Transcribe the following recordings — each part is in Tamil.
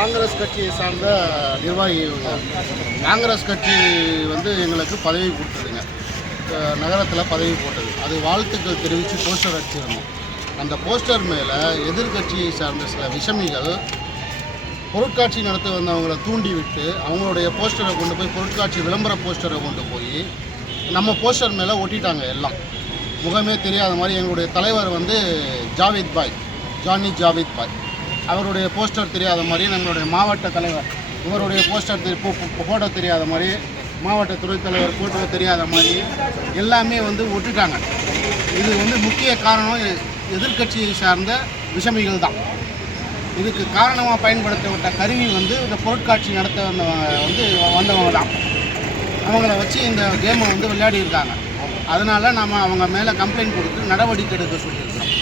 காங்கிரஸ் கட்சியை சார்ந்த நிர்வாகி. காங்கிரஸ் கட்சி வந்து எங்களுக்கு பதவி கொடுத்ததுங்க, நகரத்தில் பதவி போட்டது. அது வாழ்த்துக்கள் தெரிவித்து போஸ்டர் அடிச்சிருந்தோம். அந்த போஸ்டர் மேலே எதிர்கட்சியை சார்ந்த சில விஷமிகள் பொருட்காட்சி நடத்த வந்தவங்களை தூண்டி விட்டு அவங்களுடைய போஸ்டரை கொண்டு போய் பொருட்காட்சி விளம்பர போஸ்டரை கொண்டு போய் நம்ம போஸ்டர் மேலே ஒட்டிட்டாங்க. எல்லாம் முகமே தெரியாத மாதிரி. எங்களுடைய தலைவர் வந்து ஜாவித் பாய், ஜானி ஜாவித் பாய், அவருடைய போஸ்டர் தெரியாத மாதிரி. நம்மளுடைய மாவட்ட தலைவர் இவருடைய போஸ்டர் ஃபோட்டோ தெரியாத மாதிரி, மாவட்ட துணைத் தலைவர் ஃபோட்டோ தெரியாத மாதிரி எல்லாமே வந்து ஒட்டுட்டாங்க. இது வந்து முக்கிய காரணம் எதிர்கட்சியை சார்ந்த விஷமிகள் தான். இதுக்கு காரணமாக பயன்படுத்தப்பட்ட கருவி வந்து இந்த பொருட்காட்சி நடத்த வந்தவங்க தான். அவங்கள வச்சு இந்த கேமை வந்து விளையாடி இருக்காங்க. அதனால் நம்ம அவங்க மேலே கம்ப்ளைண்ட் கொடுத்து நடவடிக்கை எடுக்க சொல்லியிருக்கிறோம்.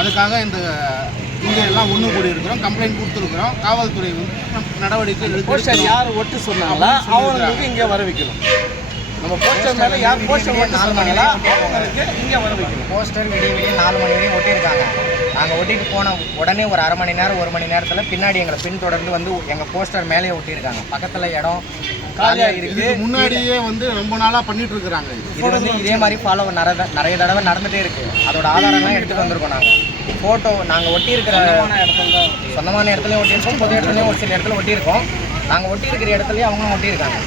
அதுக்காக இங்கே எல்லாம் ஒன்று கூடி இருக்கிறோம், கம்ப்ளைண்ட் கொடுத்துருக்குறோம். காவல்துறை வந்து நடவடிக்கை எடுத்து யார் ஒட்டு சொன்னாங்களா அவங்களுக்கு இங்கே வர வைக்கணும். நம்ம போஸ்டர் மேலே யார் போஸ்டர் ஒட்டு சொன்னாங்களா அவங்களுக்கு இங்கே வர வைக்கணும். போஸ்டர் விடிய 4 மணி வரையும் ஒட்டியிருக்காங்க. நாங்கள் ஒட்டிட்டு போன உடனே ஒரு அரை மணி நேரம் 1 மணி நேரத்தில் பின்னாடி எங்களை பின்தொடர்ந்து வந்து எங்கள் போஸ்டர் மேலேயே ஒட்டியிருக்காங்க. பக்கத்தில் இடம் காலியாக இருக்குது. முன்னாடியே வந்து ரொம்ப நாளாக பண்ணிட்டு இருக்கிறாங்க. இது வந்து இதே மாதிரி ஃபாலோ நிறைய தடவை நடந்துகிட்டே இருக்குது. அதோட ஆதாரம்லாம் எடுத்துகிட்டு வந்திருக்கோம். நாங்கள் ஃபோட்டோ நாங்கள் ஒட்டியிருக்கிற சொந்தமான இடத்துலையும் ஒட்டியிருக்கோம், பொது இடத்துலையும் ஒரு சில இடத்துல ஒட்டியிருக்கோம். நாங்கள் ஒட்டியிருக்கிற இடத்துலையும் அவங்களும் ஒட்டியிருக்காங்க.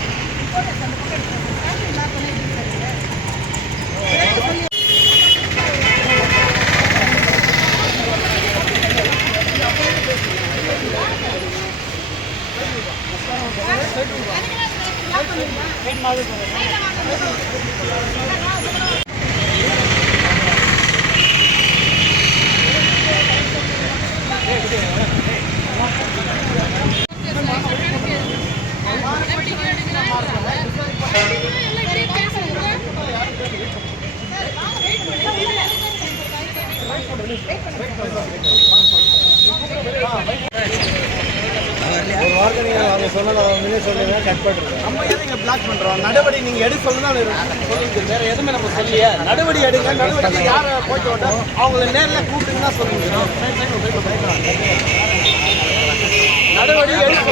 ஒரு வார்த்தை நீங்கள் அவங்க சொன்னதை அவங்களே சொல்லுங்க, கட் பண்ணுறோம். நம்ம எதுவும் இங்கே பிளாக் பண்ணுறோம். நடவடிக்கை நீங்கள் எடுக்க சொல்லணும். வேறு எதுவுமே நம்ம சொல்லியே நடவடிக்கை எடுங்க. நடவடிக்கை யாரை போய்ட்டு விட்டோம் அவங்கள நேரில் கூப்பிட்டுன்னு தான் சொல்லுங்க. நடவடிக்கை எடுக்க